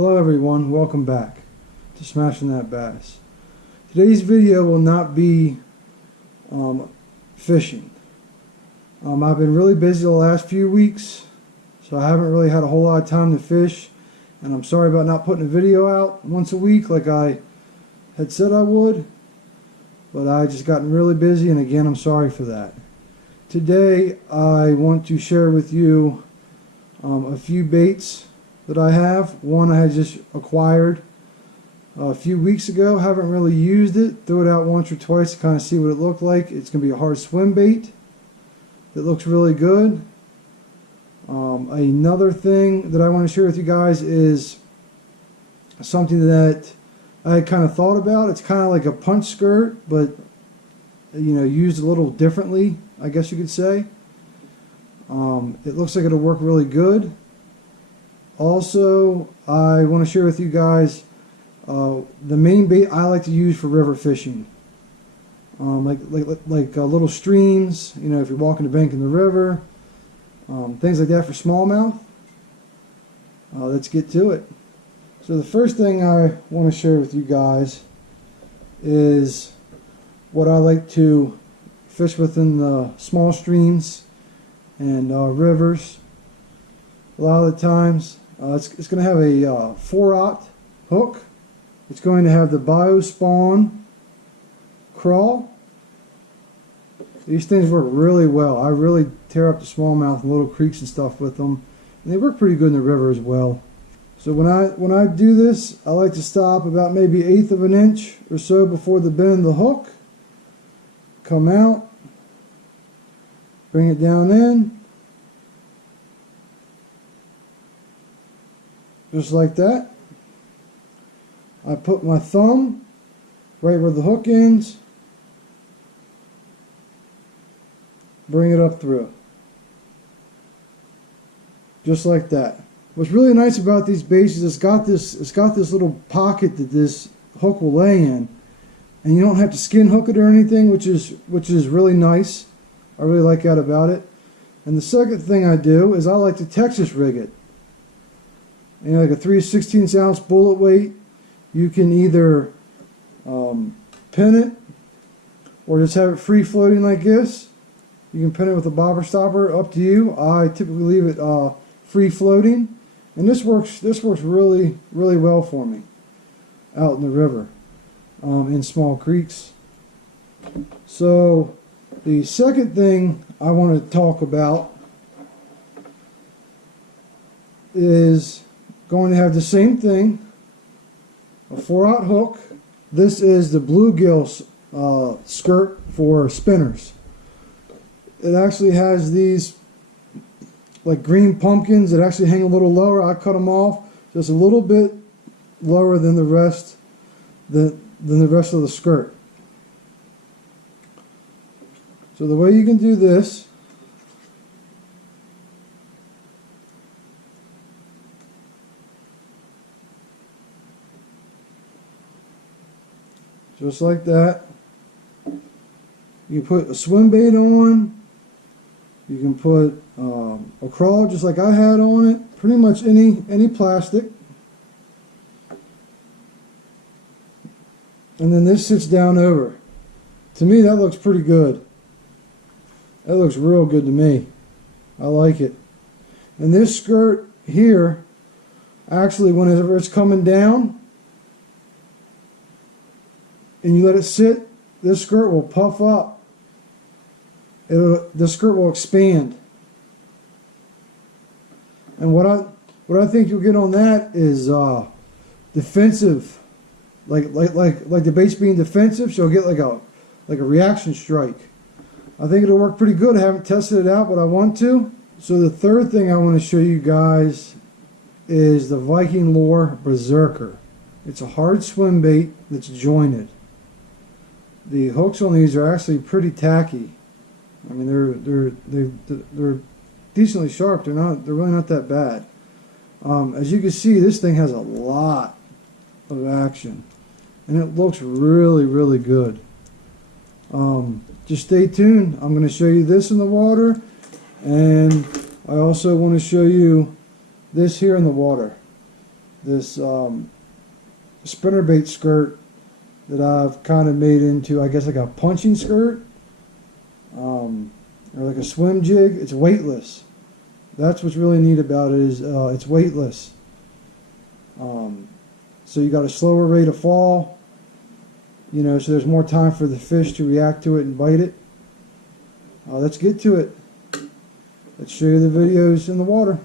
Hello everyone, welcome back to Smashing That Bass. Today's video will not be fishing. I've been really busy the last few weeks, so I haven't really had a whole lot of time to fish, and I'm sorry about not putting a video out once a week like I had said I would, but I just gotten really busy, and again I'm sorry for that. Today I want to share with you a few baits that I have. One I had just acquired a few weeks ago. Haven't really used it. Threw it out once or twice to kind of see what it looked like. It's going to be a hard swim bait. It looks really good. Another thing that I want to share with you guys is something that I had kind of thought about. It's kind of like a punch skirt, but used a little differently, I guess you could say. It looks like it'll work really good. Also, I want to share with you guys the main bait I like to use for river fishing. Like little streams, if you're walking the bank in the river, things like that for smallmouth. Let's get to it. So the first thing I want to share with you guys is what I like to fish within the small streams and rivers. A lot of the times it's going to have a 4/0 hook. It's going to have the BioSpawn crawl. These things work really well. I really tear up the smallmouth and little creeks and stuff with them, and they work pretty good in the river as well. So when I do this, I like to stop about maybe 1/8 of an inch or so before the bend of the hook. Come out, bring it down in, just like that. I put my thumb right where the hook ends, bring it up through, just like that. What's really nice about these baits is it's got this little pocket that this hook will lay in, and you don't have to skin hook it or anything, which is really nice. I really like that about it. And the second thing I do is I like to Texas rig it. Like a 3/16 ounce bullet weight. You can either pin it or just have it free floating like this. You can pin it with a bobber stopper, up to you. I typically leave it free floating, and this works really well for me out in the river, in small creeks. So the second thing I want to talk about is going to have the same thing, a 4/0 hook. This is the bluegill skirt for spinners. It actually has these like green pumpkins that actually hang a little lower. I cut them off just a little bit lower than the rest of the skirt. So the way you can do this, just like that. You put a swim bait on. You can put a crawl just like I had on it. Pretty much any plastic. And then this sits down over. To me, that looks pretty good. That looks real good to me. I like it. And this skirt here, actually, whenever it's coming down and you let it sit, this skirt will puff up. The skirt will expand. And what I think you'll get on that is defensive, like the bait's being defensive. So you'll get like a reaction strike. I think it'll work pretty good. I haven't tested it out, but I want to. So the third thing I want to show you guys is the Viking Lure Berserker. It's a hard swim bait that's jointed. The hooks on these are actually pretty tacky. I mean, they're decently sharp. They're really not that bad. As you can see, this thing has a lot of action, and it looks really good. Just stay tuned. I'm going to show you this in the water, and I also want to show you this here in the water. this spinnerbait skirt that I've kind of made into, I guess, like a punching skirt, or like a swim jig. It's weightless. That's what's really neat about it, is it's weightless. So you got a slower rate of fall, you know, so there's more time for the fish to react to it and bite it. Let's get to it. Let's show you the videos in the water.